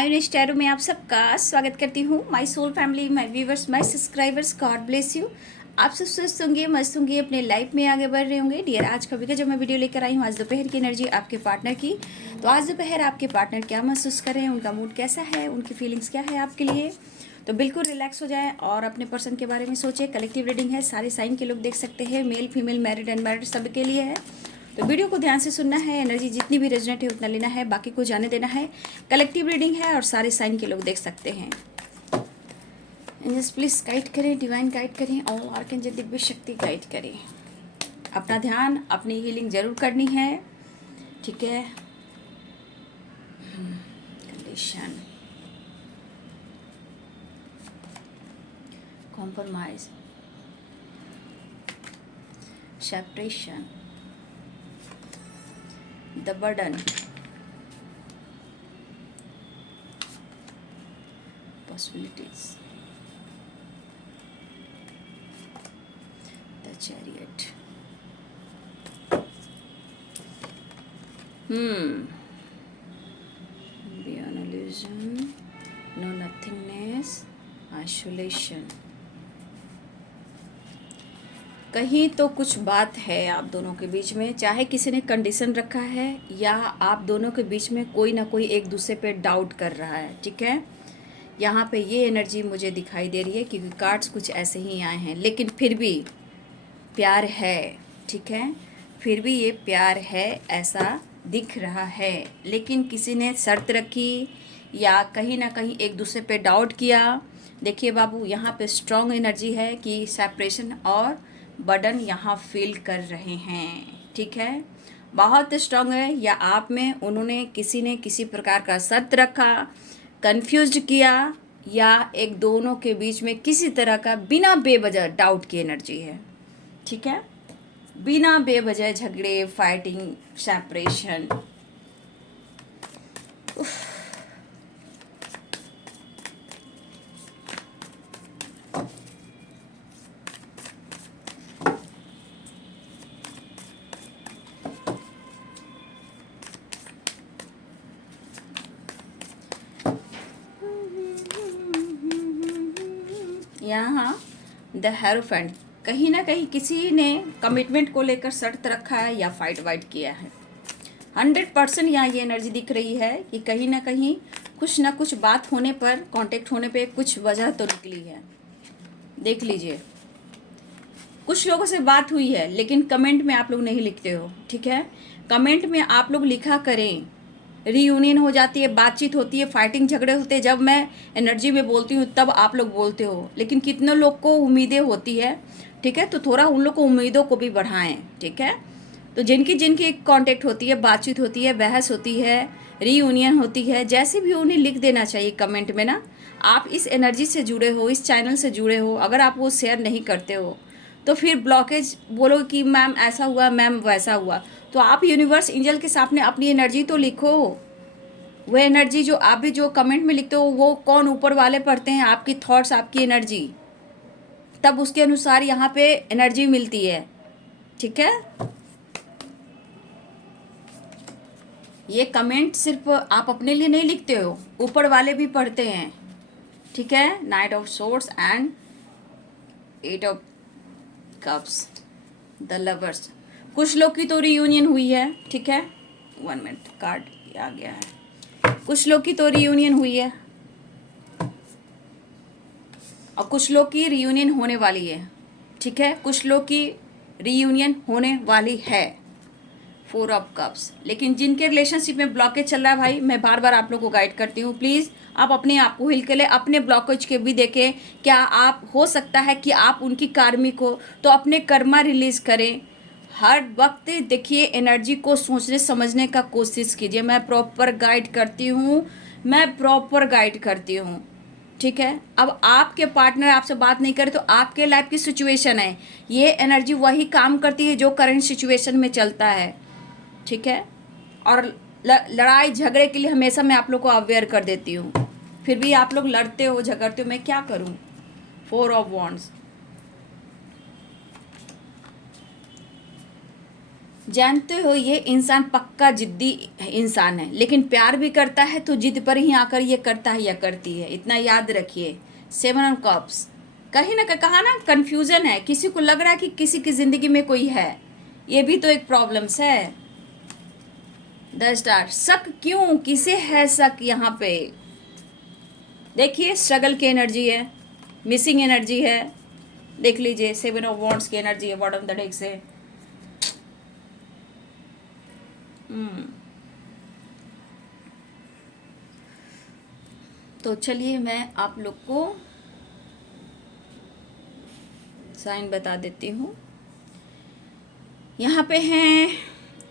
मायोनेज tarot में आप सबका स्वागत करती हूँ। My soul family, my viewers, my subscribers, God bless you. आप सब स्वस्थ होंगे, मस्त होंगे, अपने लाइफ में आगे बढ़ रहे होंगे। डियर, आज कभी का जब मैं वीडियो लेकर आई हूँ आज दोपहर की एनर्जी आपके पार्टनर की। तो आज दोपहर आपके पार्टनर क्या महसूस कर रहे हैं, उनका मूड कैसा है, उनकी फीलिंग्स क्या है आपके लिए। तो बिल्कुल रिलैक्स हो जाएं और अपने पर्सन के बारे में सोचें। कलेक्टिव रीडिंग है, सारे साइन के लोग देख सकते हैं, मेल फीमेल, मैरिड अनमैरिड सब के लिए है। तो वीडियो को ध्यान से सुनना है, एनर्जी जितनी भी रेजोनेट है उतना लेना है, बाकी को जाने देना है। कलेक्टिव रीडिंग है और सारे साइन के लोग देख सकते हैं। एंजल्स प्लीज गाइड करें, डिवाइन गाइड करें, और आर्कएंजल दिव्य शक्ति गाइड करें। अपना ध्यान, अपनी हीलिंग जरूर करनी है, ठीक है। Condition, compromise, separation, the burden, possibilities, the chariot. Beyond illusion, no nothingness, isolation. कहीं तो कुछ बात है आप दोनों के बीच में, चाहे किसी ने कंडीशन रखा है या आप दोनों के बीच में कोई ना कोई एक दूसरे पे डाउट कर रहा है, ठीक है। यहाँ पे ये एनर्जी मुझे दिखाई दे रही है क्योंकि कार्ड्स कुछ ऐसे ही आए हैं, लेकिन फिर भी प्यार है, ठीक है। फिर भी ये प्यार है ऐसा दिख रहा है, लेकिन किसी ने शर्त रखी या कहीं ना कहीं एक दूसरे पे डाउट किया। देखिए बाबू, यहाँ पे स्ट्रॉन्ग एनर्जी है कि सेपरेशन और बर्डन यहाँ फील कर रहे हैं, ठीक है। बहुत स्ट्रॉन्ग है, या आप में उन्होंने किसी ने किसी प्रकार का शर्त रखा, कंफ्यूज किया, या एक दोनों के बीच में किसी तरह का बिना बेवजह डाउट की एनर्जी है, ठीक है। बिना बेवजह झगड़े, फाइटिंग, सेपरेशन। यहाँ द हेरोफेंट, कहीं ना कहीं किसी ने कमिटमेंट को लेकर शर्त रखा है या फाइट वाइट किया है। 100% यहाँ ये एनर्जी दिख रही है कि कहीं ना कहीं कुछ ना कुछ बात होने पर, कांटेक्ट होने पे कुछ वजह तो निकली है। देख लीजिए, कुछ लोगों से बात हुई है लेकिन कमेंट में आप लोग नहीं लिखते हो, ठीक है। कमेंट में आप लोग लिखा करें। रीयूनियन हो जाती है, बातचीत होती है, फाइटिंग झगड़े होते हैं, जब मैं एनर्जी में बोलती हूँ तब आप लोग बोलते हो, लेकिन कितने लोग को उम्मीदें होती है, ठीक है। तो थोड़ा उन लोग को उम्मीदों को भी बढ़ाएं, ठीक है। तो जिनकी जिनकी कांटेक्ट होती है, बातचीत होती है, बहस होती है, रीयूनियन होती है, जैसे भी उन्हें लिख देना चाहिए कमेंट में ना। आप इस एनर्जी से जुड़े हो, इस चैनल से जुड़े हो, अगर आप वो शेयर नहीं करते हो तो फिर ब्लॉकेज बोलो कि मैम ऐसा हुआ, मैम वैसा हुआ। तो आप यूनिवर्स एंजल के सामने अपनी एनर्जी तो लिखो। वो एनर्जी जो आप भी जो कमेंट में लिखते हो वो कौन ऊपर वाले पढ़ते हैं, आपकी थॉट्स, आपकी एनर्जी, तब उसके अनुसार यहाँ पे एनर्जी मिलती है, ठीक है। ये कमेंट सिर्फ आप अपने लिए नहीं लिखते हो, ऊपर वाले भी पढ़ते हैं, ठीक है। Night of swords and 8 of cups, the lovers. कुछ लोग की तो रियूनियन हुई है, ठीक है। 1 मिनट, कार्ड आ गया है। कुछ लोग की तो रियूनियन हुई है और कुछ लोग की रियूनियन होने वाली है, ठीक है। कुछ लोग की रियूनियन होने वाली है, 4 ऑफ कप्स। लेकिन जिनके रिलेशनशिप में ब्लॉकेज चल रहा है भाई, मैं बार बार आप लोग को गाइड करती हूँ, प्लीज़ आप अपने आप को हिल के ले, अपने ब्लॉकेज के भी देखें। क्या आप, हो सकता है कि आप उनकी कार्मिक हो, तो अपने कर्मा रिलीज करें। हर वक्त देखिए, एनर्जी को सोचने समझने का कोशिश कीजिए। मैं प्रॉपर गाइड करती हूँ, मैं प्रॉपर गाइड करती हूँ, ठीक है। अब आपके पार्टनर आपसे बात नहीं करे तो आपके लाइफ की सिचुएशन है, ये एनर्जी वही काम करती है जो करंट सिचुएशन में चलता है, ठीक है। और लड़ाई झगड़े के लिए हमेशा मैं आप लोग को अवेयर कर देती हूँ, फिर भी आप लोग लड़ते हो, झगड़ते हो, मैं क्या करूँ। 4 ऑफ वॉन्ड्स, जानते हो ये इंसान पक्का जिद्दी इंसान है, लेकिन प्यार भी करता है तो जिद पर ही आकर ये करता है या करती है, इतना याद रखिए। 7 ऑफ कप्स, कहीं ना कहा ना कंफ्यूजन है, किसी को लग रहा है कि किसी की ज़िंदगी में कोई है, ये भी तो एक प्रॉब्लम्स है। 10 स्टार, शक क्यों, किसे है शक यहाँ पे? देखिए स्ट्रगल की एनर्जी है, मिसिंग एनर्जी है, देख लीजिए 7 ऑफ वॉन्ड्स की एनर्जी है बॉटम द डेक से। तो चलिए मैं आप लोग को साइन बता देती हूँ। यहाँ पे हैं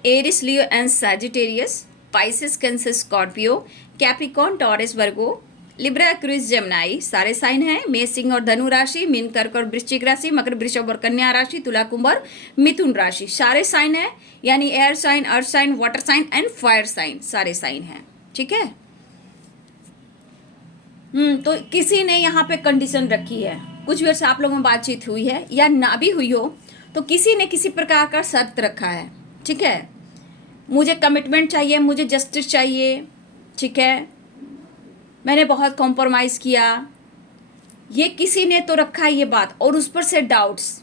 Aries, Leo and Sagittarius, Pisces, Cancer, Scorpio, Capricorn, Taurus, Virgo, Libra, Aquarius, Gemini, सारे साइन हैं। मेष, सिंह और धनु राशि, मीन, कर्क और वृश्चिक राशि, मकर, वृषभ और कन्या राशि, तुला, कुंभ और मिथुन राशि, सारे साइन है। यानी air sign, earth sign, water sign and fire sign, सारे साइन हैं। ठीक है। तो किसी ने यहाँ पे कंडीशन रखी है, कुछ वर्ष आप लोगों में बातचीत हुई है या ना भी हुई हो, तो किसी ने किसी प्रकार का शर्त रखा है। ठीक है, मुझे कमिटमेंट चाहिए, मुझे जस्टिस चाहिए। ठीक है, मैंने बहुत कॉम्प्रोमाइज़ किया, ये किसी ने तो रखा है ये बात, और उस पर से डाउट्स,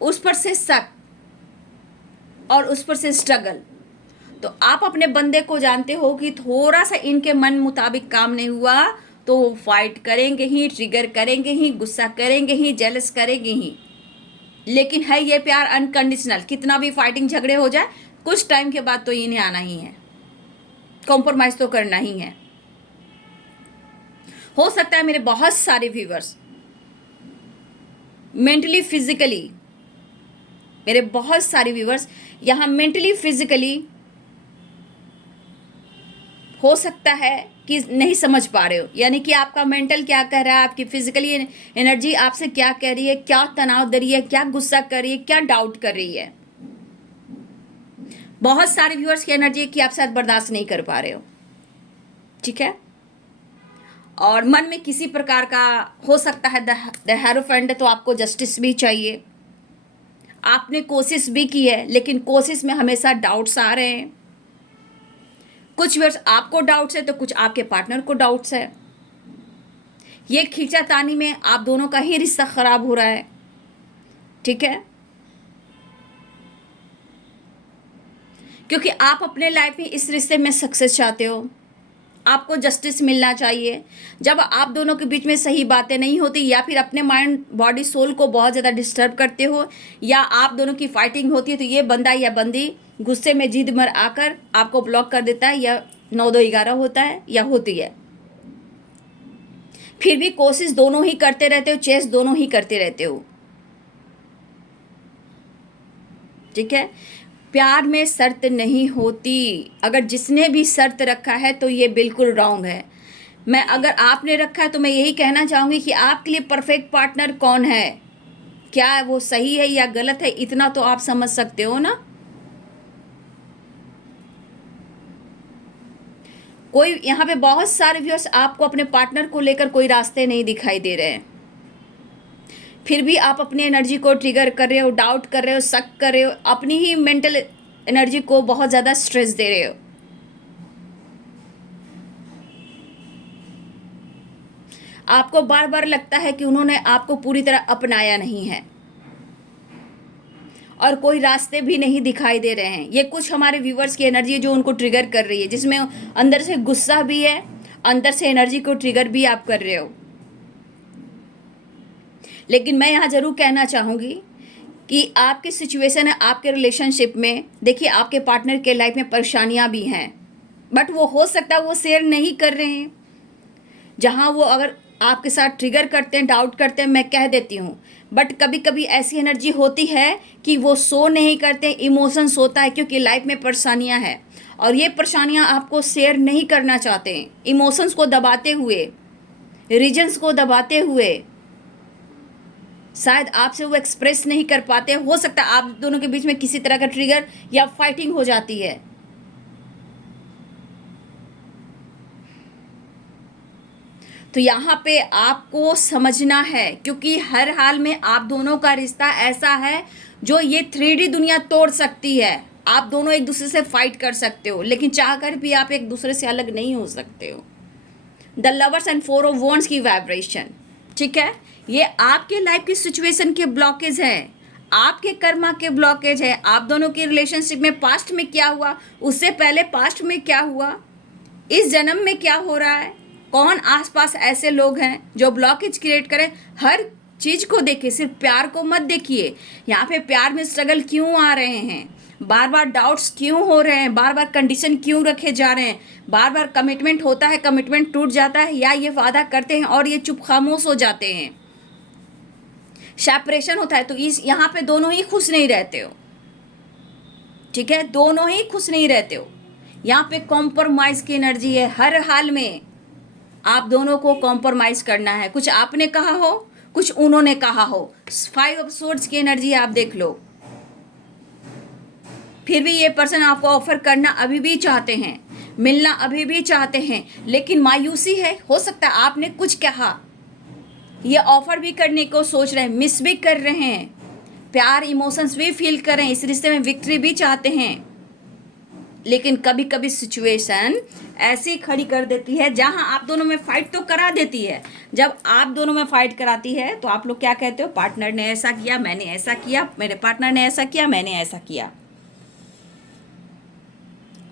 उस पर से शक और उस पर से स्ट्रगल। तो आप अपने बंदे को जानते हो कि थोड़ा सा इनके मन मुताबिक काम नहीं हुआ तो वो फाइट करेंगे ही, ट्रिगर करेंगे ही, गुस्सा करेंगे ही, जेलस करेंगे ही। लेकिन है ये प्यार अनकंडीशनल, कितना भी फाइटिंग झगड़े हो जाए कुछ टाइम के बाद तो इन्हें आना ही है, कॉम्प्रोमाइज़ तो करना ही है। हो सकता है मेरे बहुत सारे व्यूवर्स मेंटली फिजिकली, मेरे बहुत सारे व्यूवर्स यहाँ मेंटली फिजिकली हो सकता है कि नहीं समझ पा रहे हो, यानी कि आपका मेंटल क्या कह रहा है, आपकी फिजिकली एनर्जी आपसे क्या कह रही है, क्या तनाव दे रही है, क्या गुस्सा कर रही है, क्या डाउट कर रही है। बहुत सारे व्यूअर्स की एनर्जी है कि आप शायद बर्दाश्त नहीं कर पा रहे हो। ठीक है, और मन में किसी प्रकार का हो सकता है द हेरोफेंट, तो आपको जस्टिस भी चाहिए। आपने कोशिश भी की है, लेकिन कोशिश में हमेशा डाउट्स आ रहे हैं। कुछ वर्ष आपको डाउट्स है तो कुछ आपके पार्टनर को डाउट्स है। ये खींचातानी में आप दोनों का ही रिश्ता खराब हो रहा है। ठीक है, क्योंकि आप अपने लाइफ में इस रिश्ते में सक्सेस चाहते हो, आपको जस्टिस मिलना चाहिए। जब आप दोनों के बीच में सही बातें नहीं होती, या फिर अपने माइंड बॉडी सोल को बहुत ज़्यादा डिस्टर्ब करते हो, या आप दोनों की फाइटिंग होती है, तो ये बंदा या बंदी गुस्से में जिद मर आकर आपको ब्लॉक कर देता है, या 9-2-11 होता है या होती है। फिर भी कोशिश दोनों ही करते रहते हो, चेस दोनों ही करते रहते हो। ठीक है, प्यार में शर्त नहीं होती। अगर जिसने भी शर्त रखा है तो ये बिल्कुल रॉन्ग है। मैं अगर आपने रखा है तो मैं यही कहना चाहूँगी कि आपके लिए परफेक्ट पार्टनर कौन है, क्या वो सही है या गलत है, इतना तो आप समझ सकते हो ना। कोई यहाँ पे बहुत सारे व्यूअर्स आपको अपने पार्टनर को लेकर कोई रास्ते नहीं दिखाई दे रहे हैं, फिर भी आप अपनी एनर्जी को ट्रिगर कर रहे हो, डाउट कर रहे हो, शक कर रहे हो, अपनी ही मेंटल एनर्जी को बहुत ज़्यादा स्ट्रेस दे रहे हो। आपको बार बार लगता है कि उन्होंने आपको पूरी तरह अपनाया नहीं है और कोई रास्ते भी नहीं दिखाई दे रहे हैं। ये कुछ हमारे व्यूवर्स की एनर्जी है जो उनको ट्रिगर कर रही है, जिसमें अंदर से गुस्सा भी है, अंदर से एनर्जी को ट्रिगर भी आप कर रहे हो। लेकिन मैं यहाँ ज़रूर कहना चाहूँगी कि आपकी सिचुएशन है, आपके रिलेशनशिप में देखिए आपके पार्टनर के लाइफ में परेशानियाँ भी हैं, बट वो हो सकता है वो शेयर नहीं कर रहे हैं। जहाँ वो अगर आपके साथ ट्रिगर करते हैं, डाउट करते हैं, मैं कह देती हूँ, बट कभी कभी ऐसी एनर्जी होती है कि वो शो नहीं करते, इमोशंस होता है, क्योंकि लाइफ में परेशानियाँ हैं और ये परेशानियाँ आपको शेयर नहीं करना चाहते हैं। इमोशंस को दबाते हुए, रीजन्स को दबाते हुए शायद आपसे वो एक्सप्रेस नहीं कर पाते। हो सकता है आप दोनों के बीच में किसी तरह का ट्रिगर या फाइटिंग हो जाती है। तो यहाँ पे आपको समझना है, क्योंकि हर हाल में आप दोनों का रिश्ता ऐसा है जो ये 3D दुनिया तोड़ सकती है। आप दोनों एक दूसरे से फाइट कर सकते हो, लेकिन चाहकर भी आप एक दूसरे से अलग नहीं हो सकते हो। The lovers and 4 of wands की वाइब्रेशन, ठीक है, ये आपके लाइफ की सिचुएशन के ब्लॉकेज है, आपके कर्मा के ब्लॉकेज है। आप दोनों की रिलेशनशिप में पास्ट में क्या हुआ, उससे पहले पास्ट में क्या हुआ, इस जन्म में क्या हो रहा है, कौन आसपास ऐसे लोग हैं जो ब्लॉकेज क्रिएट करें। हर चीज को देखिए, सिर्फ प्यार को मत देखिए। यहाँ पे प्यार में स्ट्रगल क्यों आ रहे हैं, बार बार डाउट्स क्यों हो रहे हैं, बार बार कंडीशन क्यों रखे जा रहे हैं, बार बार कमिटमेंट होता है, कमिटमेंट टूट जाता है, या ये वादा करते हैं और ये चुप खामोश हो जाते हैं, सेपरेशन होता है। तो इस यहाँ पे दोनों ही खुश नहीं रहते हो, ठीक है, दोनों ही खुश नहीं रहते हो। यहाँ पे कॉम्प्रोमाइज की एनर्जी है, हर हाल में आप दोनों को कॉम्प्रोमाइज करना है। कुछ आपने कहा हो, कुछ उन्होंने कहा हो। 5 ऑफ सोर्ड्स की एनर्जी आप देख लो। फिर भी ये पर्सन आपको ऑफर करना अभी भी चाहते हैं, मिलना अभी भी चाहते हैं, लेकिन मायूसी है। हो सकता है आपने कुछ कहा, ये ऑफर भी करने को सोच रहे हैं, मिस भी कर रहे हैं, प्यार इमोशंस भी फील कर रहे हैं, इस रिश्ते में विक्ट्री भी चाहते हैं, लेकिन कभी कभी सिचुएशन ऐसी खड़ी कर देती है जहां आप दोनों में फाइट तो करा देती है। जब आप दोनों में फाइट कराती है तो आप लोग क्या कहते हो, पार्टनर ने ऐसा किया, मैंने ऐसा किया, मेरे पार्टनर ने ऐसा किया, मैंने ऐसा किया।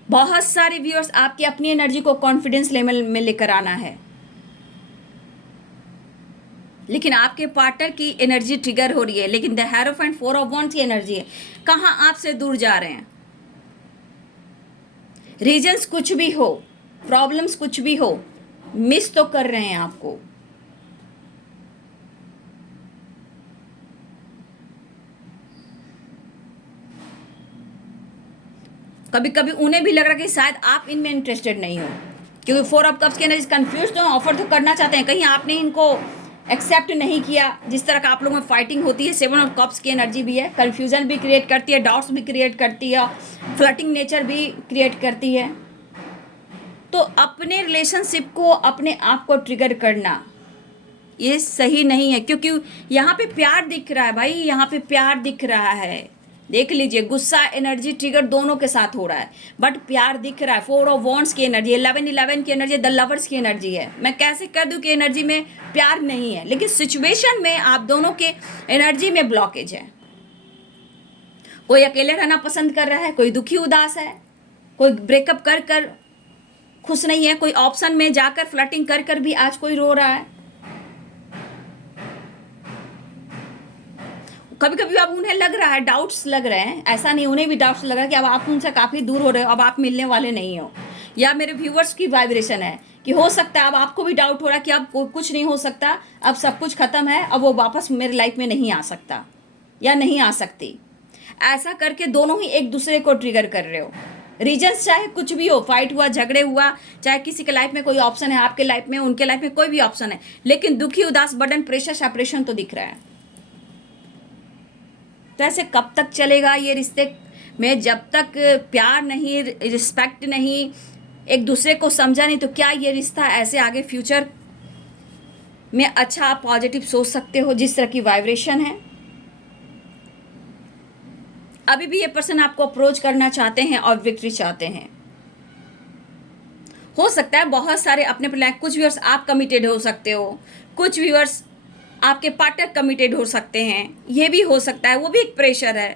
बहुत सारे व्यूअर्स आपकी अपनी एनर्जी को कॉन्फिडेंस लेवल में लेकर आना है, लेकिन आपके पार्टनर की एनर्जी ट्रिगर हो रही है, लेकिन द हेरोफेंट 4 ऑफ वॉन्ड्स की एनर्जी है। कहाँ आपसे दूर जा रहे हैं, रीजंस कुछ भी हो, प्रॉब्लम्स कुछ भी हो, मिस तो कर रहे हैं आपको। कभी कभी उन्हें भी लग रहा है कि शायद आप इनमें इंटरेस्टेड नहीं हो, क्योंकि 4 ऑफ कप्स की एनर्जी कंफ्यूज तो ऑफर तो करना चाहते हैं, कहीं आपने इनको एक्सेप्ट नहीं किया। जिस तरह का आप लोगों में फाइटिंग होती है, 7 ऑफ कप्स की एनर्जी भी है, कंफ्यूजन भी क्रिएट करती है, डाउट्स भी क्रिएट करती है, फ्लर्टिंग नेचर भी क्रिएट करती है। तो अपने रिलेशनशिप को, अपने आप को ट्रिगर करना ये सही नहीं है, क्योंकि यहाँ पे प्यार दिख रहा है भाई, यहाँ पे प्यार दिख रहा है। देख लीजिए, गुस्सा एनर्जी ट्रिगर दोनों के साथ हो रहा है, बट प्यार दिख रहा है। 4 ऑफ वॉन्ड्स की एनर्जी, 11 की एनर्जी द लवर्स की एनर्जी है। मैं कैसे कर दूं कि एनर्जी में प्यार नहीं है, लेकिन सिचुएशन में आप दोनों के एनर्जी में ब्लॉकेज है। कोई अकेले रहना पसंद कर रहा है, कोई दुखी उदास है, कोई ब्रेकअप कर कर खुश नहीं है, कोई ऑप्शन में जाकर फ्लर्टिंग कर कर भी आज कोई रो रहा है। कभी कभी अब उन्हें लग रहा है, डाउट्स लग रहे हैं, ऐसा नहीं, उन्हें भी डाउट्स लग रहा है कि अब आप उनसे काफ़ी दूर हो रहे हो, अब आप मिलने वाले नहीं हो। या मेरे व्यूवर्स की वाइब्रेशन है कि हो सकता है अब आपको भी डाउट हो रहा है कि अब कुछ नहीं हो सकता, अब सब कुछ खत्म है, अब वो वापस मेरे लाइफ में नहीं आ सकता या नहीं आ सकती। ऐसा करके दोनों ही एक दूसरे को ट्रिगर कर रहे हो। रीजंस चाहे कुछ भी हो, फाइट हुआ, झगड़े हुआ, चाहे किसी के लाइफ में कोई ऑप्शन है, आपके लाइफ में, उनके लाइफ में कोई भी ऑप्शन है, लेकिन दुखी उदास बर्डन प्रेशर सेपरेशन तो दिख रहा है। तो ऐसे कब तक चलेगा ये रिश्ते में, जब तक प्यार नहीं, रिस्पेक्ट नहीं, एक दूसरे को समझा नहीं, तो क्या ये रिश्ता ऐसे आगे फ्यूचर में अच्छा आप पॉजिटिव सोच सकते हो जिस तरह की वाइब्रेशन है। अभी भी ये पर्सन आपको अप्रोच करना चाहते हैं और विक्ट्री चाहते हैं। हो सकता है बहुत सारे अपने प्लान, कुछ व्यूअर्स आप कमिटेड हो सकते हो, कुछ व्यूअर्स आपके पार्टनर कमिटेड हो सकते हैं, ये भी हो सकता है, वो भी एक प्रेशर है।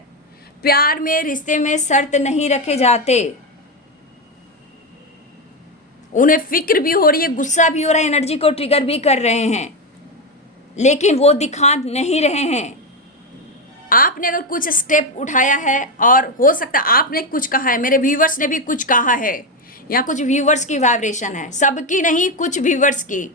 प्यार में, रिश्ते में शर्त नहीं रखे जाते। उन्हें फिक्र भी हो रही है, गुस्सा भी हो रहा है, एनर्जी को ट्रिगर भी कर रहे हैं, लेकिन वो दिखा नहीं रहे हैं। आपने अगर कुछ स्टेप उठाया है, और हो सकता है आपने कुछ कहा है, मेरे व्यूवर्स ने भी कुछ कहा है, या कुछ व्यूवर्स की वाइब्रेशन है, सबकी नहीं, कुछ व्यूवर्स की।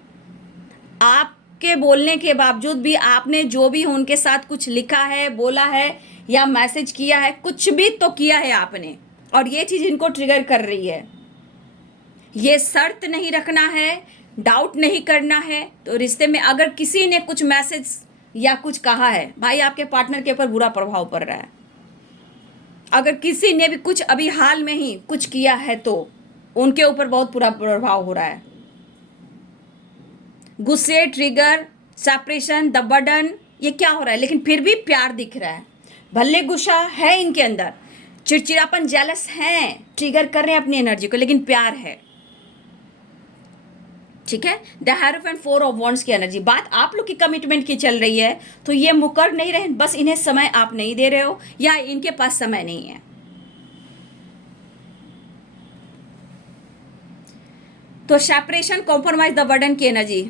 आपके बोलने के बावजूद भी आपने जो भी उनके साथ कुछ लिखा है, बोला है या मैसेज किया है, कुछ भी तो किया है आपने, और ये चीज़ इनको ट्रिगर कर रही है। ये शर्त नहीं रखना है, डाउट नहीं करना है। तो रिश्ते में अगर किसी ने कुछ मैसेज या कुछ कहा है, भाई आपके पार्टनर के ऊपर बुरा प्रभाव पड़ रहा है। अगर किसी ने भी कुछ अभी हाल में ही कुछ किया है तो उनके ऊपर बहुत बुरा प्रभाव हो रहा है। गुस्से, ट्रिगर, सेपरेशन, द बर्डन, ये क्या हो रहा है, लेकिन फिर भी प्यार दिख रहा है। भले गुस्सा है इनके अंदर, चिड़चिड़ापन, जेलस हैं, ट्रिगर कर रहे हैं अपनी एनर्जी को, लेकिन प्यार है। ठीक है, द हेरोफेंट 4 ऑफ वॉन्ड्स की एनर्जी। बात आप लोग की कमिटमेंट की चल रही है, तो ये मुकर नहीं रहे, बस इन्हें समय आप नहीं दे रहे हो या इनके पास समय नहीं है। तो सेपरेशन, कॉम्प्रोमाइज, द बर्डन की एनर्जी।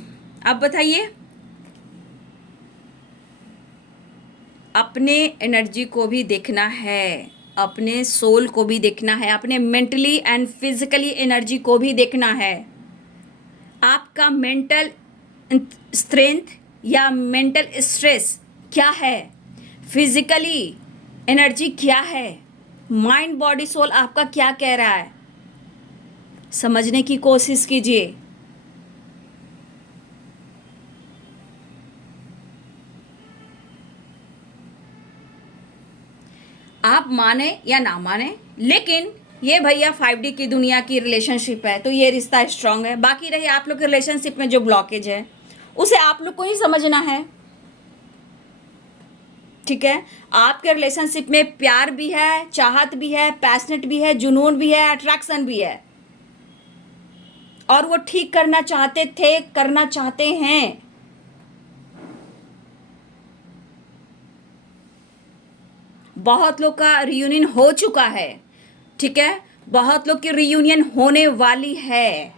अब बताइए, अपने एनर्जी को भी देखना है, अपने सोल को भी देखना है, अपने मेंटली एंड फिजिकली एनर्जी को भी देखना है। आपका मेंटल स्ट्रेंथ या मेंटल स्ट्रेस क्या है, फिजिकली एनर्जी क्या है, माइंड बॉडी सोल आपका क्या कह रहा है, समझने की कोशिश कीजिए। आप माने या ना माने, लेकिन ये भैया 5D की दुनिया की रिलेशनशिप है, तो ये रिश्ता स्ट्रांग है। बाकी रही आप लोग के रिलेशनशिप में जो ब्लॉकेज है, उसे आप लोग को ही समझना है। ठीक है, आपके रिलेशनशिप में प्यार भी है, चाहत भी है, पैशनेट भी है, जुनून भी है, अट्रैक्शन भी है, और वो ठीक करना चाहते थे, करना चाहते हैं। बहुत लोग का रियूनियन हो चुका है। ठीक है, बहुत लोग की रियूनियन होने वाली है।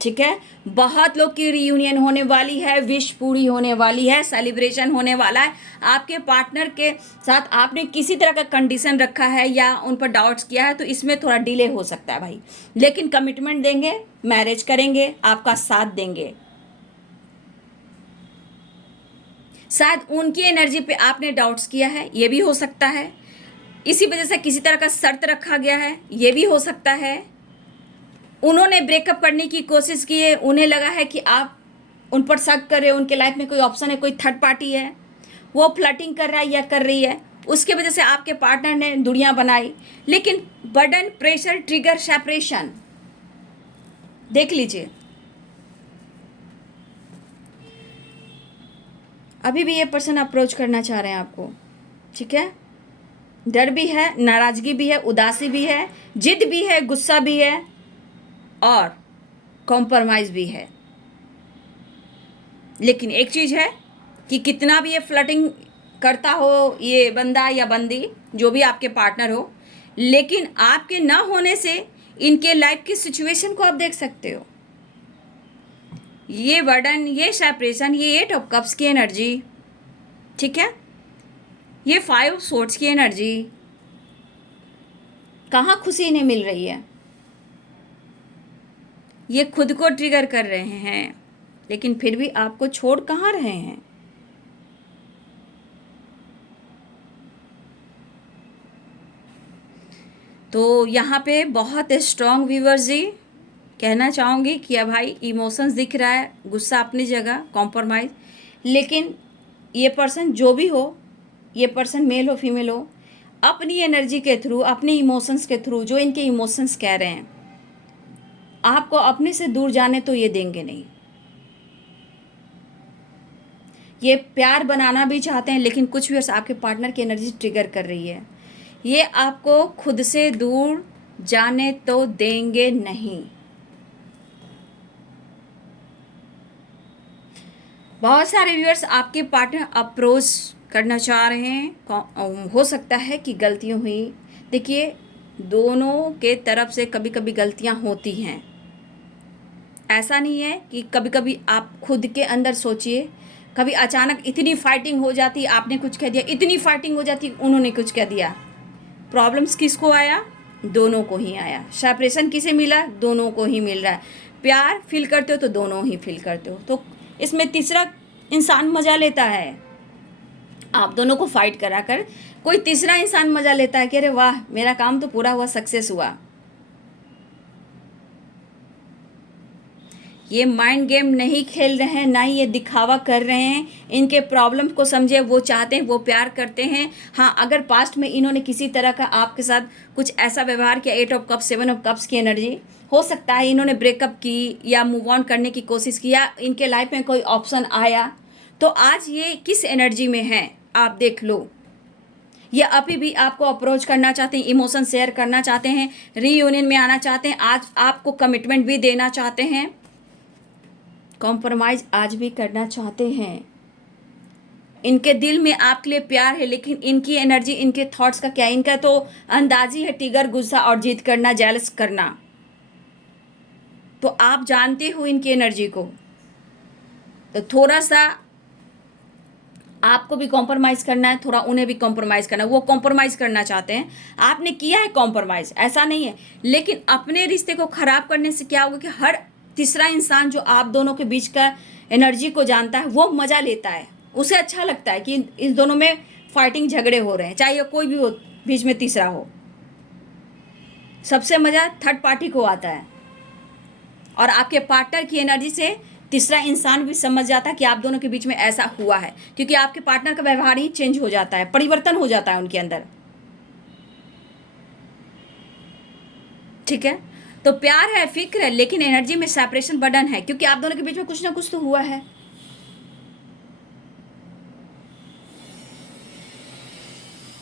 ठीक है, बहुत लोग की रियूनियन होने वाली है, विश पूरी होने वाली है, सेलिब्रेशन होने वाला है। आपके पार्टनर के साथ आपने किसी तरह का कंडीशन रखा है या उन पर डाउट्स किया है, तो इसमें थोड़ा डिले हो सकता है भाई, लेकिन कमिटमेंट देंगे, मैरिज करेंगे, आपका साथ देंगे। शायद उनकी एनर्जी पे आपने डाउट्स किया है, ये भी हो सकता है। इसी वजह से किसी तरह का शर्त रखा गया है, ये भी हो सकता है। उन्होंने ब्रेकअप करने की कोशिश की है, उन्हें लगा है कि आप उन पर शक कर रहे हो, उनके लाइफ में कोई ऑप्शन है, कोई थर्ड पार्टी है, वो फ्लर्टिंग कर रहा है या कर रही है, उसके वजह से आपके पार्टनर ने दूरियां बनाई। लेकिन बर्डन, प्रेशर, ट्रिगर, सेपरेशन देख लीजिए, अभी भी ये पर्सन अप्रोच करना चाह रहे हैं आपको। ठीक है, डर भी है, नाराजगी भी है, उदासी भी है, जिद भी है, गुस्सा भी है, और कॉम्प्रोमाइज भी है। लेकिन एक चीज़ है कि कितना भी ये फ्लर्टिंग करता हो ये बंदा या बंदी, जो भी आपके पार्टनर हो, लेकिन आपके ना होने से इनके लाइफ की सिचुएशन को आप देख सकते हो। ये बर्डन, ये सेपरेशन, ये 8 ऑफ कप्स की एनर्जी। ठीक है, ये 5 ऑफ सोर्ड्स की एनर्जी, कहाँ खुशी इन्हें मिल रही है। ये खुद को ट्रिगर कर रहे हैं, लेकिन फिर भी आपको छोड़ कहाँ रहे हैं। तो यहाँ पे बहुत स्ट्रॉन्ग व्यूअर्स जी, कहना चाहूँगी कि अब भाई इमोशंस दिख रहा है, गुस्सा अपनी जगह, कॉम्प्रोमाइज़, लेकिन ये पर्सन जो भी हो, ये पर्सन मेल हो फीमेल हो, अपनी एनर्जी के थ्रू, अपने इमोशंस के थ्रू, जो इनके इमोशंस कह रहे हैं, आपको अपने से दूर जाने तो ये देंगे नहीं। ये प्यार बनाना भी चाहते हैं, लेकिन कुछ भी आपके पार्टनर की एनर्जी ट्रिगर कर रही है, ये आपको खुद से दूर जाने तो देंगे नहीं। बहुत सारे व्यूअर्स आपके पार्टनर अप्रोच करना चाह रहे हैं, हो सकता है कि गलतियाँ हुई। देखिए, दोनों के तरफ से कभी कभी गलतियाँ होती हैं, ऐसा नहीं है कि कभी कभी आप खुद के अंदर सोचिए, कभी अचानक इतनी फाइटिंग हो जाती, आपने कुछ कह दिया, इतनी फाइटिंग हो जाती, उन्होंने कुछ कह दिया। प्रॉब्लम्स किसको आया? दोनों को ही आया। सेपरेशन किसे मिला? दोनों को ही मिल रहा है। प्यार फील करते हो तो दोनों ही फील करते हो, तो इसमें तीसरा इंसान मज़ा लेता है। आप दोनों को फाइट करा कर कोई तीसरा इंसान मज़ा लेता है कि अरे वाह, मेरा काम तो पूरा हुआ, सक्सेस हुआ। ये माइंड गेम नहीं खेल रहे हैं, ना ही ये दिखावा कर रहे हैं। इनके प्रॉब्लम को समझे, वो चाहते हैं, वो प्यार करते हैं। हाँ, अगर पास्ट में इन्होंने किसी तरह का आपके साथ कुछ ऐसा व्यवहार किया, 8 ऑफ कप्स, 7 ऑफ कप्स की एनर्जी, हो सकता है इन्होंने ब्रेकअप की या मूव ऑन करने की कोशिश की, या इनके लाइफ में कोई ऑप्शन आया, तो आज ये किस एनर्जी में है आप देख लो। या अभी भी आपको अप्रोच करना चाहते हैं, इमोशन शेयर करना चाहते हैं, रीयूनियन में आना चाहते हैं, आज आपको कमिटमेंट भी देना चाहते हैं, कॉम्प्रोमाइज आज भी करना चाहते हैं। इनके दिल में आपके लिए प्यार है, लेकिन इनकी एनर्जी, इनके थॉट्स का क्या, इनका तो अंदाज ही है टिगर, गुस्सा और जीत करना, जेलस करना। तो आप जानते हो इनकी एनर्जी को, तो थोड़ा सा आपको भी कॉम्प्रोमाइज करना है, थोड़ा उन्हें भी कॉम्प्रोमाइज करना है। वो कॉम्प्रोमाइज करना चाहते हैं, आपने किया है कॉम्प्रोमाइज, ऐसा नहीं है, लेकिन अपने रिश्ते को खराब करने से क्या होगा कि हर तीसरा इंसान जो आप दोनों के बीच का एनर्जी को जानता है वो मजा लेता है, उसे अच्छा लगता है कि इस दोनों में फाइटिंग, झगड़े हो रहे हैं, चाहे कोई भी हो बीच में तीसरा हो। सबसे मजा थर्ड पार्टी को आता है, और आपके पार्टनर की एनर्जी से तीसरा इंसान भी समझ जाता है कि आप दोनों के बीच में ऐसा हुआ है, क्योंकि आपके पार्टनर का व्यवहार ही चेंज हो जाता है, परिवर्तन हो जाता है उनके अंदर। ठीक है, तो प्यार है, फिक्र है, लेकिन एनर्जी में सेपरेशन बर्डन है, क्योंकि आप दोनों के बीच में कुछ ना कुछ तो हुआ है।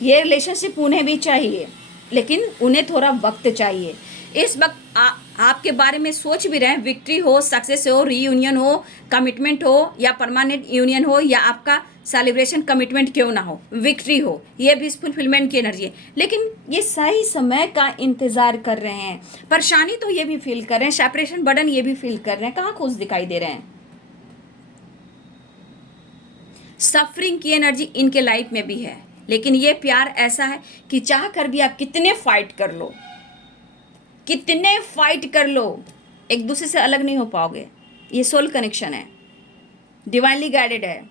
ये रिलेशनशिप उन्हें भी चाहिए, लेकिन उन्हें थोड़ा वक्त चाहिए। इस वक्त आपके बारे में सोच भी रहे हैं, विक्ट्री हो, सक्सेस हो, रीयूनियन हो, कमिटमेंट हो, या परमानेंट यूनियन हो, या आपका सेलिब्रेशन कमिटमेंट क्यों ना हो, विक्ट्री हो, ये भी फुलफिलमेंट की एनर्जी है। लेकिन ये सही समय का इंतजार कर रहे हैं, परेशानी तो ये भी फील कर रहे हैं, सेपरेशन बर्डन ये भी फील कर रहे हैं, कहाँ खुश दिखाई दे रहे हैं। सफरिंग की एनर्जी इनके लाइफ में भी है, लेकिन ये प्यार ऐसा है कि चाह कर भी आप कितने फाइट कर लो, कितने फाइट कर लो, एक दूसरे से अलग नहीं हो पाओगे। ये सोल कनेक्शन है, डिवाइनली गाइडेड है।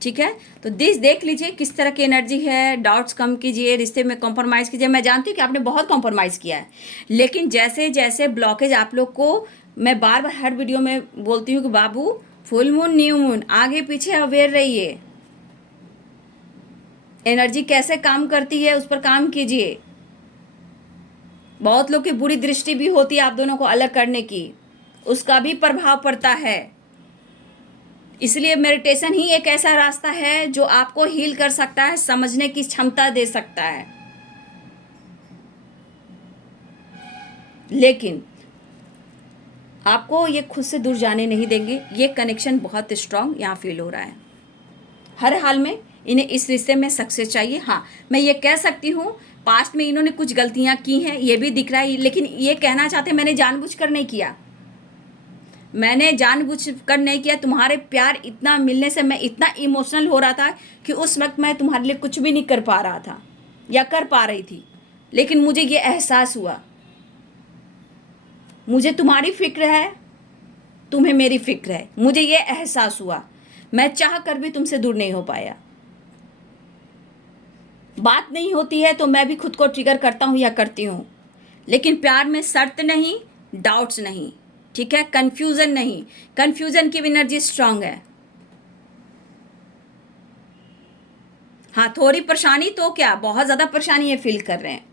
ठीक है, तो दिस देख लीजिए किस तरह की एनर्जी है। डाउट्स कम कीजिए, रिश्ते में कॉम्प्रोमाइज़ कीजिए। मैं जानती हूँ कि आपने बहुत कॉम्प्रोमाइज़ किया है, लेकिन जैसे जैसे ब्लॉकेज आप लोग को, मैं बार बार हर वीडियो में बोलती हूँ कि बाबू, फुल मून, न्यू मून, आगे पीछे अवेयर रहिए, एनर्जी कैसे काम करती है उस पर काम कीजिए। बहुत लोग की बुरी दृष्टि भी होती है आप दोनों को अलग करने की, उसका भी प्रभाव पड़ता है। इसलिए मेडिटेशन ही एक ऐसा रास्ता है जो आपको हील कर सकता है, समझने की क्षमता दे सकता है। लेकिन आपको ये खुद से दूर जाने नहीं देंगे। ये कनेक्शन बहुत स्ट्रांग यहाँ फील हो रहा है। हर हाल में इन्हें इस रिश्ते में सक्सेस चाहिए। हाँ, मैं ये कह सकती हूँ पास्ट में इन्होंने कुछ गलतियाँ की हैं, ये भी दिख रहा है, लेकिन ये कहना चाहते मैंने जानबूझकर नहीं किया, मैंने जानबूझकर नहीं किया। तुम्हारे प्यार इतना मिलने से मैं इतना इमोशनल हो रहा था कि उस वक्त मैं तुम्हारे लिए कुछ भी नहीं कर पा रहा था या कर पा रही थी, लेकिन मुझे ये एहसास हुआ, मुझे तुम्हारी फिक्र है, तुम्हें मेरी फिक्र है। मुझे ये एहसास हुआ, मैं चाह कर भी तुमसे दूर नहीं हो पाया। बात नहीं होती है तो मैं भी खुद को ट्रिगर करता हूँ या करती हूँ, लेकिन प्यार में शर्त नहीं, डाउट्स नहीं, ठीक है, कंफ्यूजन नहीं। कंफ्यूजन की एनर्जी स्ट्रांग है। हाँ, थोड़ी परेशानी तो क्या, बहुत ज़्यादा परेशानी ये फील कर रहे हैं,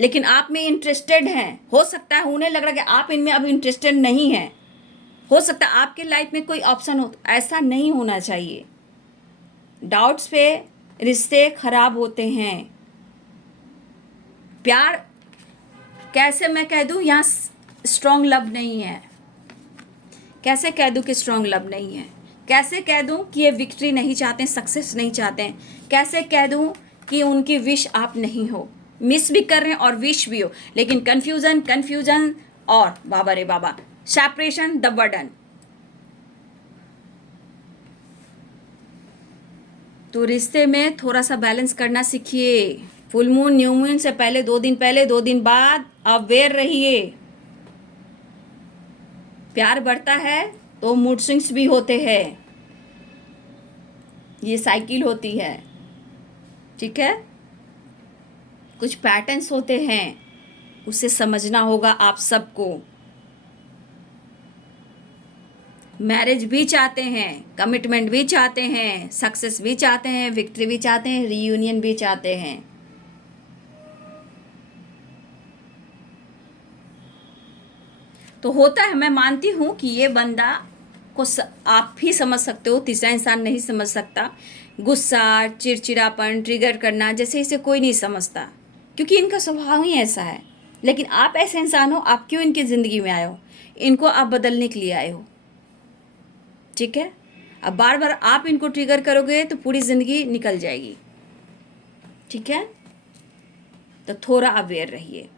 लेकिन आप में इंटरेस्टेड हैं। हो सकता है उन्हें लग रहा है कि आप इनमें अब इंटरेस्टेड नहीं हैं, हो सकता है आपके लाइफ में कोई ऑप्शन हो, ऐसा नहीं होना चाहिए। डाउट्स पे रिश्ते खराब होते हैं। प्यार कैसे मैं कह दूं, यहाँ स्ट्रॉन्ग लव नहीं है, कैसे कह दूं कि स्ट्रॉन्ग लव नहीं है, कैसे कह दूं कि ये विक्ट्री नहीं चाहते हैं, सक्सेस नहीं चाहते हैं, कैसे कह दूं कि उनकी विश आप नहीं हो, मिस भी कर रहे हैं और विश भी हो, लेकिन कन्फ्यूजन, कन्फ्यूजन और बाबा रे बाबा, सेपरेशन, द बर्डन। तो रिश्ते में थोड़ा सा बैलेंस करना सीखिए। फुल मून, न्यू मून से पहले 2 दिन पहले, 2 दिन बाद अवेयर रहिए। प्यार बढ़ता है तो मूड स्विंग्स भी होते हैं, ये साइकिल होती है, ठीक है, कुछ पैटर्न्स होते हैं, उसे समझना होगा आप सबको। मैरिज भी चाहते हैं, कमिटमेंट भी चाहते हैं, सक्सेस भी चाहते हैं, विक्ट्री भी चाहते हैं, रीयूनियन भी चाहते हैं। तो होता है, मैं मानती हूँ कि ये बंदा आप ही समझ सकते हो, तीसरा इंसान नहीं समझ सकता। गुस्सा, चिड़चिड़ापन, ट्रिगर करना, जैसे इसे कोई नहीं समझता, क्योंकि इनका स्वभाव ही ऐसा है। लेकिन आप ऐसे इंसान हो, आप क्यों इनकी ज़िंदगी में आए हो? इनको आप बदलने के लिए आए हो, ठीक है? अब बार बार आप इनको ट्रिगर करोगे तो पूरी ज़िंदगी निकल जाएगी, ठीक है? तो थोड़ा अवेयर रहिए।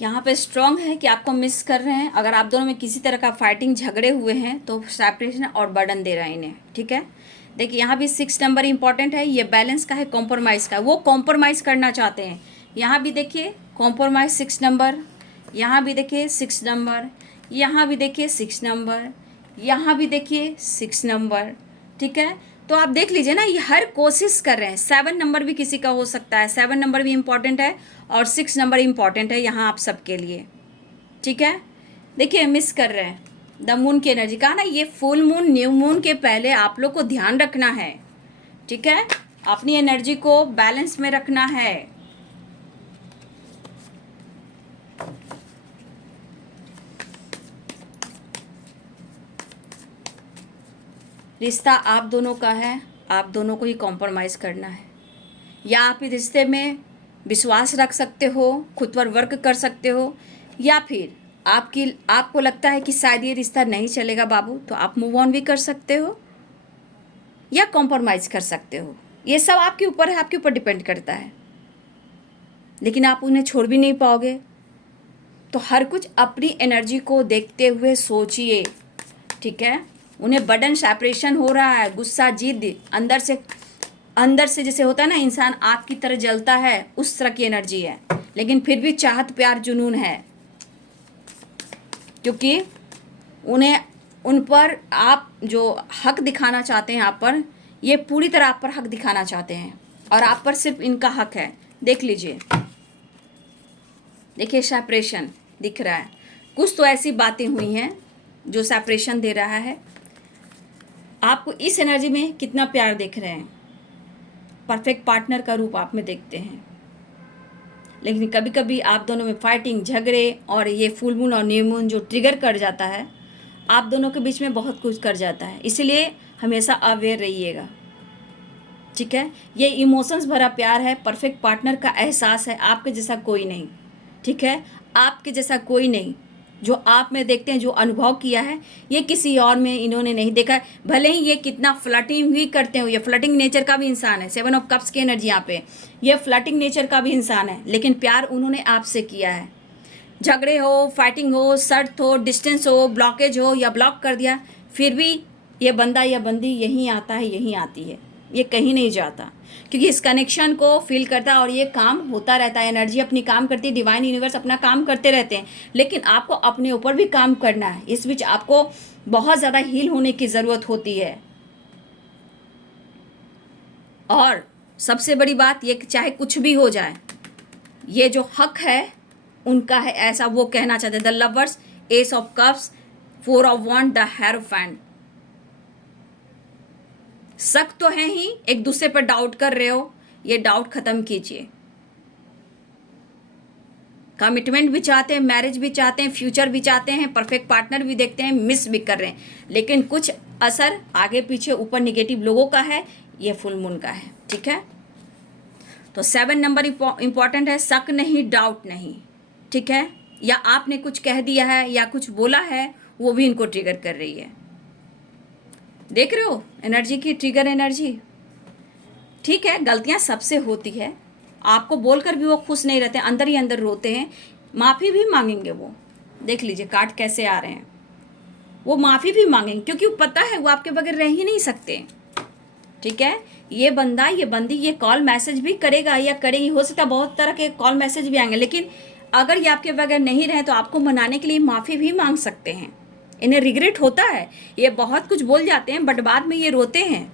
यहाँ पे स्ट्रॉन्ग है कि आपको मिस कर रहे हैं। अगर आप दोनों में किसी तरह का फाइटिंग, झगड़े हुए हैं तो सेपरेशन और बर्डन दे रहा है इन्हें, ठीक है? देखिए यहाँ भी 6 नंबर इंपॉर्टेंट है। ये बैलेंस का है, कॉम्प्रोमाइज़ का। वो कॉम्प्रोमाइज़ करना चाहते हैं। यहाँ भी देखिए कॉम्प्रोमाइज़ 6 नंबर, यहाँ भी देखिए 6 नंबर, यहाँ भी देखिए 6 नंबर, यहाँ भी देखिए 6 नंबर, ठीक है? तो आप देख लीजिए ना, ये हर कोशिश कर रहे हैं। 7 नंबर भी किसी का हो सकता है, 7 नंबर भी इम्पॉर्टेंट है और 6 नंबर इम्पॉर्टेंट है यहाँ आप सबके लिए, ठीक है? देखिए मिस कर रहे हैं द मून की एनर्जी। कहा ना, ये फुल मून, न्यू मून के पहले आप लोग को ध्यान रखना है, ठीक है? अपनी एनर्जी को बैलेंस में रखना है। रिश्ता आप दोनों का है, आप दोनों को ही कॉम्प्रोमाइज़ करना है। या आप इस रिश्ते में विश्वास रख सकते हो, खुद पर वर्क कर सकते हो, या फिर आपको लगता है कि शायद ये रिश्ता नहीं चलेगा बाबू, तो आप मूव ऑन भी कर सकते हो या कॉम्प्रोमाइज़ कर सकते हो। ये सब आपके ऊपर है, आपके ऊपर डिपेंड करता है। लेकिन आप उन्हें छोड़ भी नहीं पाओगे। तो हर कुछ अपनी एनर्जी को देखते हुए सोचिए, ठीक है? उन्हें बर्डन, सेपरेशन हो रहा है, गुस्सा, जिद, अंदर से जैसे होता है ना, इंसान आग की तरह जलता है, उस तरह की एनर्जी है। लेकिन फिर भी चाहत, प्यार, जुनून है, क्योंकि उन पर आप जो हक दिखाना चाहते हैं, आप पर, ये पूरी तरह आप पर हक दिखाना चाहते हैं और आप पर सिर्फ इनका हक है। देख लीजिए, देखिए सेपरेशन दिख रहा है। कुछ तो ऐसी बातें हुई हैं जो सेपरेशन दे रहा है। आपको इस एनर्जी में कितना प्यार देख रहे हैं, परफेक्ट पार्टनर का रूप आप में देखते हैं। लेकिन कभी कभी आप दोनों में फाइटिंग, झगड़े और ये फुल मून और न्यू मून जो ट्रिगर कर जाता है, आप दोनों के बीच में बहुत कुछ कर जाता है। इसलिए हमेशा अवेयर रहिएगा, ठीक है? ये इमोशंस भरा प्यार है, परफेक्ट पार्टनर का एहसास है। आपके जैसा कोई नहीं, ठीक है? आपके जैसा कोई नहीं। जो आप में देखते हैं, जो अनुभव किया है, ये किसी और में इन्होंने नहीं देखा है। भले ही ये कितना फ्लर्टिंग भी करते हो, ये फ्लर्टिंग नेचर का भी इंसान है। 7 ऑफ कप्स की एनर्जी यहाँ पे, ये फ्लर्टिंग नेचर का भी इंसान है। लेकिन प्यार उन्होंने आपसे किया है। झगड़े हो, फाइटिंग हो, शर्त हो, डिस्टेंस हो, ब्लॉकेज हो या ब्लॉक कर दिया, फिर भी ये बंदा या बंदी यहीं आता है, यहीं आती है, ये कहीं नहीं जाता, क्योंकि इस कनेक्शन को फील करता है और ये काम होता रहता है। एनर्जी अपनी काम करती है, डिवाइन यूनिवर्स अपना काम करते रहते हैं। लेकिन आपको अपने ऊपर भी काम करना है। इस बीच आपको बहुत ज़्यादा हील होने की ज़रूरत होती है। और सबसे बड़ी बात ये कि चाहे कुछ भी हो जाए, ये जो हक है उनका है, ऐसा वो कहना चाहते हैं। The lovers, ace of cups, 4 of wands, the hierophant. शक तो है ही, एक दूसरे पर डाउट कर रहे हो, ये डाउट खत्म कीजिए। कमिटमेंट भी चाहते हैं, मैरिज भी चाहते हैं, फ्यूचर भी चाहते हैं, परफेक्ट पार्टनर भी देखते हैं, मिस भी कर रहे हैं। लेकिन कुछ असर आगे पीछे ऊपर निगेटिव लोगों का है, ये फुल मून का है, ठीक है? तो 7 नंबर इंपॉर्टेंट है। शक नहीं, डाउट नहीं, ठीक है? या आपने कुछ कह दिया है या कुछ बोला है, वो भी इनको ट्रिगर कर रही है। देख रहे हो एनर्जी की ट्रिगर एनर्जी, ठीक है? गलतियां सबसे होती है। आपको बोलकर भी वो खुश नहीं रहते, अंदर ही अंदर रोते हैं, माफ़ी भी मांगेंगे वो। देख लीजिए कार्ड कैसे आ रहे हैं, वो माफ़ी भी मांगेंगे, क्योंकि वो पता है वो आपके बगैर रह ही नहीं सकते, ठीक है? ये बंदा, ये बंदी, ये कॉल मैसेज भी करेगा या करेगी, हो सकता है बहुत तरह के कॉल मैसेज भी आएंगे। लेकिन अगर ये आपके बगैर नहीं रहे तो आपको मनाने के लिए माफ़ी भी मांग सकते हैं। इन्हें रिग्रेट होता है, ये बहुत कुछ बोल जाते हैं बट बाद में ये रोते हैं,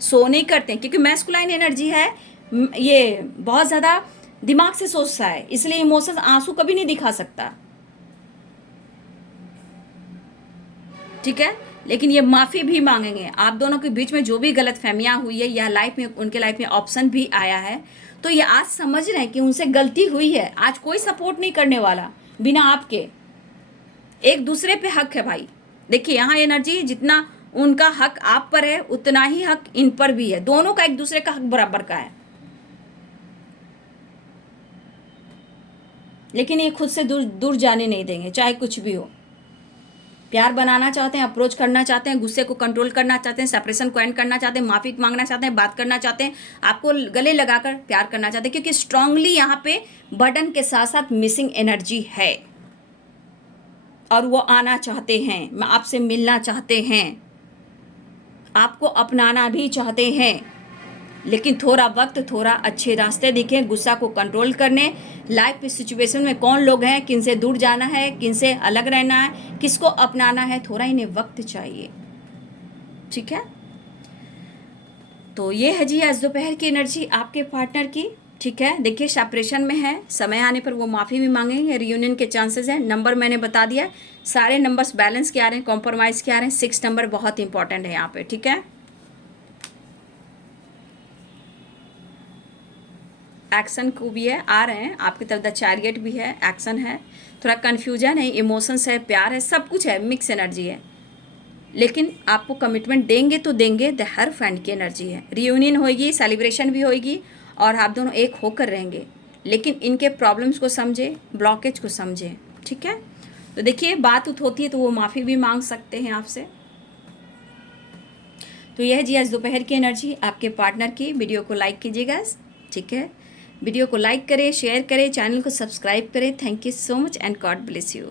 सो नहीं करते हैं, क्योंकि मैस्कुलाइन एनर्जी है। ये बहुत ज़्यादा दिमाग से सोचता है, इसलिए इमोशंस, आंसू कभी नहीं दिखा सकता, ठीक है? लेकिन ये माफ़ी भी मांगेंगे। आप दोनों के बीच में जो भी गलत फहमियाँ हुई है या लाइफ में, उनके लाइफ में ऑप्शन भी आया है, तो ये आज समझ रहे हैं कि उनसे गलती हुई है। आज कोई सपोर्ट नहीं करने वाला बिना आपके, एक दूसरे पे हक है भाई। देखिए यहाँ एनर्जी जितना उनका हक आप पर है उतना ही हक इन पर भी है, दोनों का एक दूसरे का हक बराबर का है। लेकिन ये खुद से दूर दूर जाने नहीं देंगे, चाहे कुछ भी हो। प्यार बनाना चाहते हैं, अप्रोच करना चाहते हैं, गुस्से को कंट्रोल करना चाहते हैं, सेपरेशन को एंड करना चाहते हैं, माफी मांगना चाहते हैं, बात करना चाहते हैं, आपको गले लगाकर प्यार करना चाहते हैं, क्योंकि स्ट्रांगली यहाँ पे बटन के साथ साथ मिसिंग एनर्जी है और वो आना चाहते हैं, आपसे मिलना चाहते हैं, आपको अपनाना भी चाहते हैं। लेकिन थोड़ा वक्त, थोड़ा अच्छे रास्ते दिखें गुस्सा को कंट्रोल करने। लाइफ सिचुएशन में कौन लोग हैं, किन से दूर जाना है, किन से अलग रहना है, किसको अपनाना है, थोड़ा इन्हें वक्त चाहिए। ठीक है, तो ये है जी आज दोपहर की एनर्जी आपके पार्टनर की। ठीक है, देखिए सेपरेशन में है, समय आने पर वो माफ़ी भी मांगेंगे, रियूनियन के चांसेस हैं। नंबर मैंने बता दिया, सारे नंबर्स बैलेंस के आ रहे हैं, कॉम्प्रोमाइज़ के आ रहे हैं। 6 नंबर बहुत इंपॉर्टेंट है यहाँ पे। ठीक है, एक्शन को भी है, आ रहे हैं आपकी तरफ, द चैरियट भी है, एक्शन है, थोड़ा कन्फ्यूजन है, इमोशंस है, प्यार है, सब कुछ है, मिक्स एनर्जी है। लेकिन आपको कमिटमेंट देंगे तो देंगे, द हierophant की एनर्जी है। रियूनियन होगी, सेलिब्रेशन भी होगी और आप दोनों एक होकर रहेंगे। लेकिन इनके प्रॉब्लम्स को समझे, ब्लॉकेज को समझे। ठीक है, तो देखिए बात होती है तो वो माफ़ी भी मांग सकते हैं आपसे। तो यह जी आज दोपहर की एनर्जी आपके पार्टनर की। वीडियो को लाइक कीजिएगा। ठीक है, वीडियो को लाइक करें, शेयर करें, चैनल को सब्सक्राइब करें। Thank you so much and God bless you.